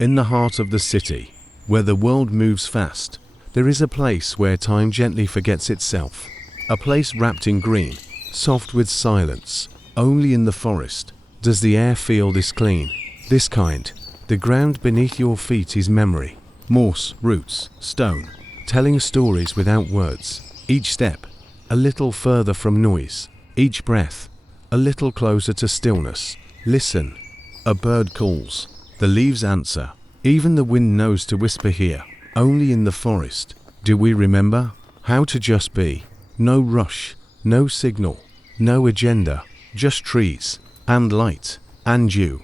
In the heart of the city, where the world moves fast, there is a place where time gently forgets itself. A place wrapped in green, soft with silence. Only in the forest does the air feel this clean, this kind. The ground beneath your feet is memory. Moss, roots, stone, telling stories without words. Each step, a little further from noise. Each breath, a little closer to stillness. Listen. A bird calls. The leaves answer. Even the wind knows to whisper here. Only in the forest do we remember how to just be. No rush, no signal, no agenda, just trees and light and you.